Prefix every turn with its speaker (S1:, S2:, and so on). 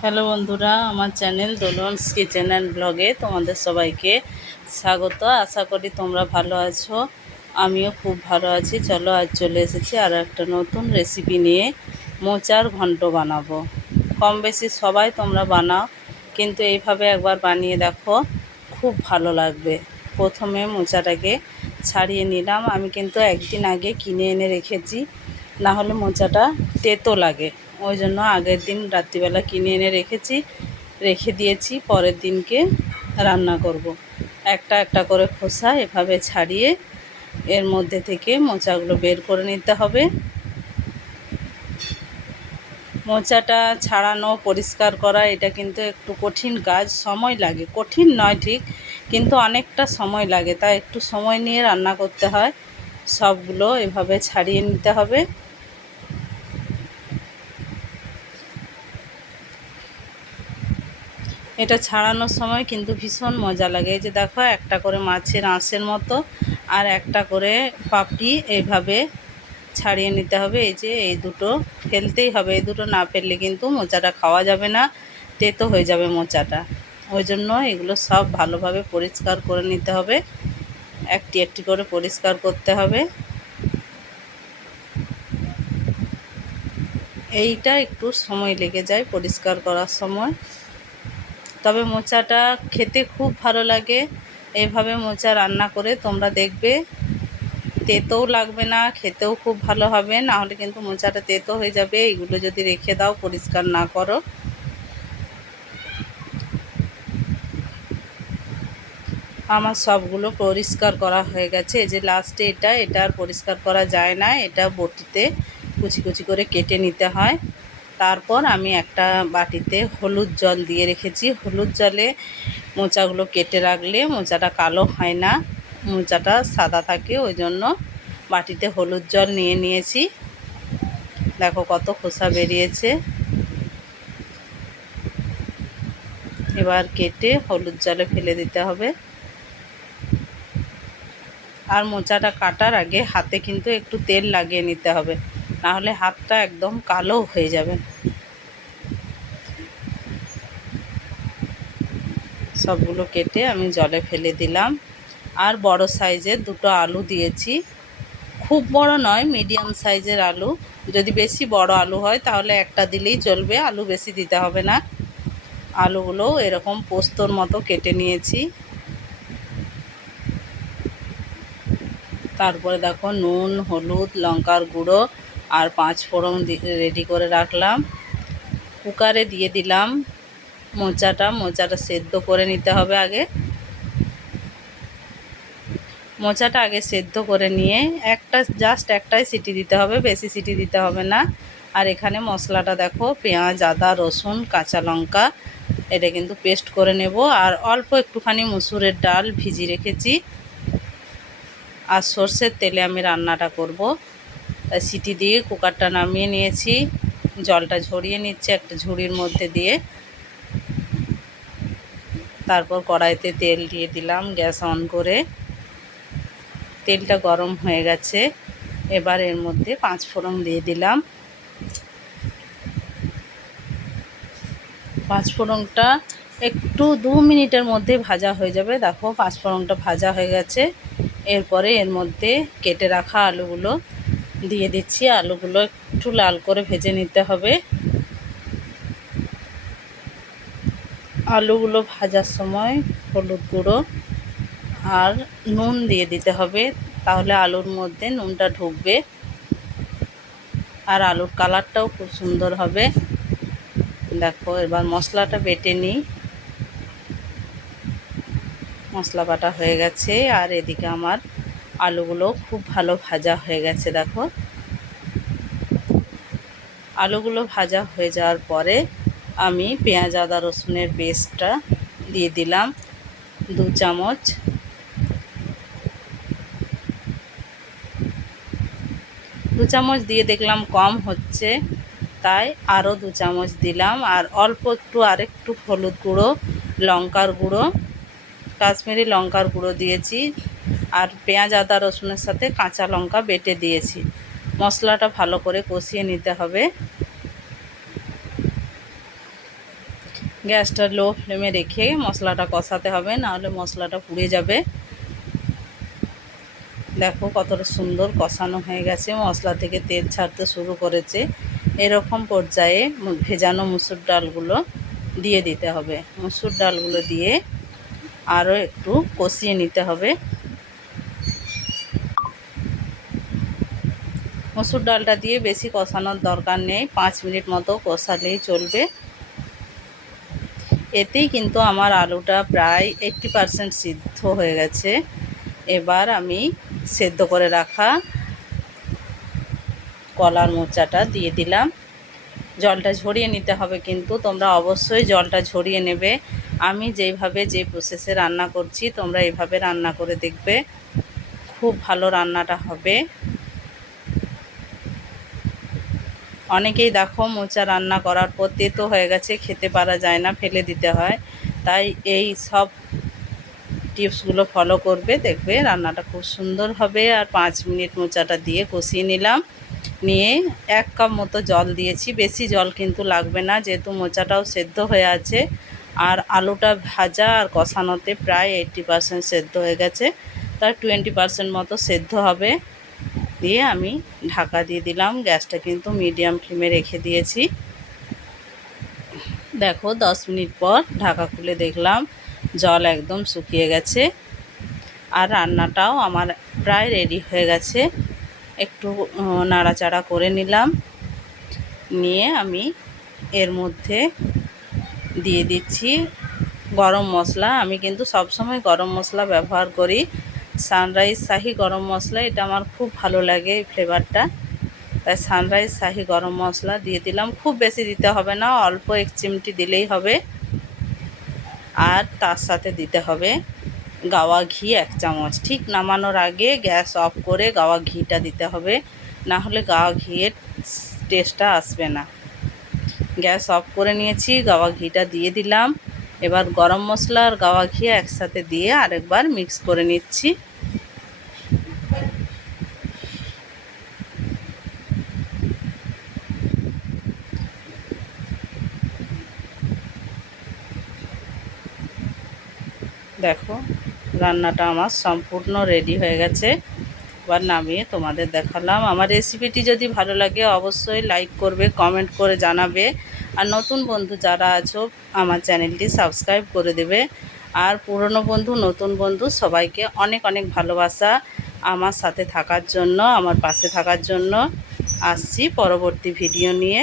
S1: Hello বন্ধুরা, আমার channel দোলনস kitchen and ব্লগে তোমাদের সবাইকে স্বাগত। আশা করি তোমরা ভালো আছো, আমিও খুব ভালো আছি। চলো আজ চলে এসেছি আর একটা নতুন রেসিপি নিয়ে মোচার ঘন্ট বানাবো। কম বেশি সবাই তোমরা বানাও, কিন্তু এইভাবে একবার বানিয়ে দেখো, খুব ভালো লাগবে। প্রথমে মোচাটাকে ছাড়িয়ে নিলাম। আমি কিন্তু একদিন আগে কিনে এনে রেখেছি না হলে মোচাটা তেতো লাগে। ওই জন্য আগের দিন রাত্রিবেলা কিনে এনে রেখেছি, রেখে দিয়েছি, পরের দিনকে রান্না করব। একটা একটা করে খোসা এভাবে ছাড়িয়ে এর মধ্যে থেকে মোচাগুলো বের করে নিতে হবে। মোচাটা ছাড়ানো, পরিষ্কার করা, এটা কিন্তু একটু কঠিন কাজ, সময় লাগে। কঠিন নয় ঠিক, কিন্তু অনেকটা সময় লাগে, তাই একটু সময় নিয়ে রান্না করতে হয়। সবগুলো এভাবে ছাড়িয়ে নিতে হবে। এটা ছাড়ানোর সময় কিন্তু ভীষণ মজা লাগে। এই যে দেখো, একটা করে মাছের আঁশের মতো আর একটা করে পাপড়ি এইভাবে ছাড়িয়ে নিতে হবে। এই যে এই দুটো ফেলতেই হবে, এই দুটো না ফেললে কিন্তু মোচাটা খাওয়া যাবে না, তেতো হয়ে যাবে মোচাটা। ওই জন্য এগুলো সব ভালোভাবে পরিষ্কার করে নিতে হবে। একটি একটি করে পরিষ্কার করতে হবে। এইটা একটু সময় লেগে যায় পরিষ্কার করার সময়। তবে মোচাটা খেতে খুব ভালো লাগে। এইভাবে মোচা রান্না করে তোমরা দেখবে। তেতেও লাগবে না, খেতেও খুব ভালো হবে। না হলে কিন্তু মোচাটা তেতো হয়ে যাবে। এগুলো যদি রেখে দাও, পরিষ্কার না করো। আমার সবগুলো পরিষ্কার করা হয়ে গেছে। এই যে লাস্টে এটা এটা আর পরিষ্কার করা যায় না। এটা বটিতে কুচি কুচি করে কেটে নিতে হয়। তারপর আমি একটা বাটিতে হলুদ জল দিয়ে রেখেছি। হলুদ জলে মোচাগুলো কেটে রাখলে মোচাটা কালো হয় না, মোচাটা সাদা থাকে, ওই জন্য বাটিতে হলুদ জল নিয়ে নিয়েছি। দেখো কত খোসা বেরিয়েছে। এবার কেটে হলুদ জলে ফেলে দিতে হবে। আর মোচাটা কাটার আগে হাতে কিন্তু একটু তেল লাগিয়ে নিতে হবে। নাহলে হাতটা একদম কালো হয়ে যাবে। সবগুলো কেটে আমি জলে ফেলে দিলাম। আর বড় সাইজের দুটো আলু দিয়েছি। খুব বড় নয়, মিডিয়াম সাইজের আলু। যদি বেশি বড় আলু হয়, তাহলে একটা দিলেই চলবে। আলু বেশি দিতে হবে না। আলুগুলো এরকম পোস্তর মতো কেটে নিয়েছি। তারপরে দেখো নুন, হলুদ, লঙ্কার গুঁড়ো আর পাঁচ ফোড়ন রেডি করে রাখলাম। কুকারে দিয়ে দিলাম মোচাটা। মোচাটা সেদ্ধ করে নিতে হবে আগে। মোচাটা আগে সেদ্ধ করে নিয়ে একটা জাস্ট একটাই সিটি দিতে হবে, বেশি সিটি দিতে হবে না। আর এখানে মশলাটা দেখো, পেঁয়াজ, আদা, রসুন, কাঁচা লঙ্কা, এটা কিন্তু পেস্ট করে নেব। আর অল্প একটুখানি মুসুরের ডাল ভিজি রেখেছি। আর সর্ষের তেলে আমি রান্নাটা করব। তাই সিটি দিয়ে কুকারটা নামিয়ে নিয়েছি। জলটা ঝরিয়ে নিচ্ছে একটা ঝুড়ির মধ্যে দিয়ে। তারপর কড়াইতে তেল দিয়ে দিলাম গ্যাস অন করে। তেলটা গরম হয়ে গেছে। এবার এর মধ্যে পাঁচ ফোড়ন দিয়ে দিলাম। পাঁচ ফোড়নটা একটু দু মিনিটের মধ্যে ভাজা হয়ে যাবে। দেখো পাঁচ ফোড়নটা ভাজা হয়ে গেছে। এরপরে এর মধ্যে কেটে রাখা আলুগুলো দিয়ে দিচ্ছি। আলুগুলো একটু লাল করে ভেজে নিতে হবে। আলুগুলো ভাজার সময় হলুদ গুঁড়ো আর নুন দিয়ে দিতে হবে, তাহলে আলুর মধ্যে নুনটা ঢুকবে আর আলুর কালারটাও খুব সুন্দর হবে। দেখো, এবার মশলাটা বেটে নিই। মশলা বাটা হয়ে গেছে আর এদিকে আমার আলুগুলো খুব ভালো ভাজা হয়ে গেছে, দেখো। আলুগুলো ভাজা হয়ে যাওয়ার পরে আমি পেঁয়াজ, আদা, রসুনের পেস্টটা দিয়ে দিলাম দু চামচ। দু চামচ দিয়ে দেখলাম কম হচ্ছে, তাই আরও দু চামচ দিলাম। আর অল্প একটু আরেকটু হলুদ গুঁড়ো, লঙ্কার গুঁড়ো কাশ্মীরি লঙ্কার গুঁড়ো দিয়েছি আর পেঁয়াজ, আদা, রসুনের সাথে কাঁচা লঙ্কা বেটে দিয়েছি। মশলাটা ভালো করে কষিয়ে নিতে হবে। গ্যাসটা লো ফ্লেমে রেখে মশলাটা কষাতে হবে, নাহলে মশলাটা পুড়ে যাবে। দেখো কতটা সুন্দর কষানো হয়ে গেছে। মশলা থেকে তেল ছাড়তে শুরু করেছে। এরকম পর্যায়ে ভেজানো মুসুর ডালগুলো দিয়ে দিতে হবে। মুসুর ডালগুলো দিয়ে আরও একটু কষিয়ে নিতে হবে। মসুর ডালটা দিয়ে বেশি কষানোর দরকার নেই, পাঁচ মিনিট মতো কষালেই চলবে। এতেই কিন্তু আমার আলুটা প্রায় এইট্টি পারসেন্ট সিদ্ধ হয়ে গেছে। এবার আমি সেদ্ধ করে রাখা কলার মোচাটা দিয়ে দিলাম। জলটা ঝরিয়ে নিতে হবে কিন্তু, তোমরা অবশ্যই জলটা ঝরিয়ে নেবে। আমি যেইভাবে যে প্রসেসে রান্না করছি, তোমরা এইভাবে রান্না করে দেখবে। খুব ভালো রান্নাটা হবে। অনেকেই দেখো মোচা রান্না করার পর তেতো হয়ে গেছে, খেতে পারা যায় না, ফেলে দিতে হয়। তাই এই সব টিপসগুলো ফলো করবে, দেখবে রান্নাটা খুব সুন্দর হবে। আর পাঁচ মিনিট মোচাটা দিয়ে কষিয়ে নিলাম। নিয়ে এক কাপ মতো জল দিয়েছি। বেশি জল কিন্তু লাগবে না, যেহেতু মোচাটাও সেদ্ধ হয়ে আছে। আর আলুটা ভাজা আর কষানোতে প্রায় এইট্টি পারসেন্ট সেদ্ধ হয়ে গেছে। তার টোয়েন্টি পারসেন্ট মতো সেদ্ধ হবে দিয়ে আমি ঢাকা দিয়ে দিলাম। গ্যাসটা কিন্তু মিডিয়াম ফ্লেমে রেখে দিয়েছি। দেখো, দশ মিনিট পর ঢাকা খুলে দেখলাম জল একদম শুকিয়ে গেছে আর রান্নাটাও আমার প্রায় রেডি হয়ে গেছে। একটু নাড়াচাড়া করে নিলাম। নিয়ে আমি এর মধ্যে দিয়ে দিচ্ছি গরম মশলা। আমি কিন্তু সবসময় গরম মশলা ব্যবহার করি। সানরাইজ শাহি গরম মশলা, এটা আমার খুব ভালো লাগে এই ফ্লেভারটা তাই সানরাইজ শাহি গরম মশলা দিয়ে দিলাম। খুব বেশি দিতে হবে না, অল্প এক চিমটি দিলেই হবে। আর তার সাথে দিতে হবে গাওয়া ঘি এক চামচ। ঠিক নামানোর আগে গ্যাস অফ করে গাওয়া ঘিটা দিতে হবে। না হলে গাওয়া ঘিয়ের টেস্টটা আসবে না। গ্যাস অফ করে নিয়েছি, গাওয়া ঘিটা দিয়ে দিলাম। এবার গরম মশলা আর গাওয়া ঘি একসাথে দিয়ে আরেকবার মিক্স করে নিচ্ছি। দেখো, রান্নাটা আমার সম্পূর্ণ রেডি হয়ে গেছে। এবার নামিয়ে তোমাদের দেখালাম। আমার রেসিপিটি যদি ভালো লাগে, অবশ্যই লাইক করবে কমেন্ট করে জানাবে। আর নতুন বন্ধু যারা আছো, আমার চ্যানেলটি সাবস্ক্রাইব করে দেবে। আর পুরনো বন্ধু, নতুন বন্ধু, সবাইকে অনেক অনেক ভালোবাসা আমার সাথে থাকার জন্য, আমার পাশে থাকার জন্য। আসছি পরবর্তী ভিডিও নিয়ে।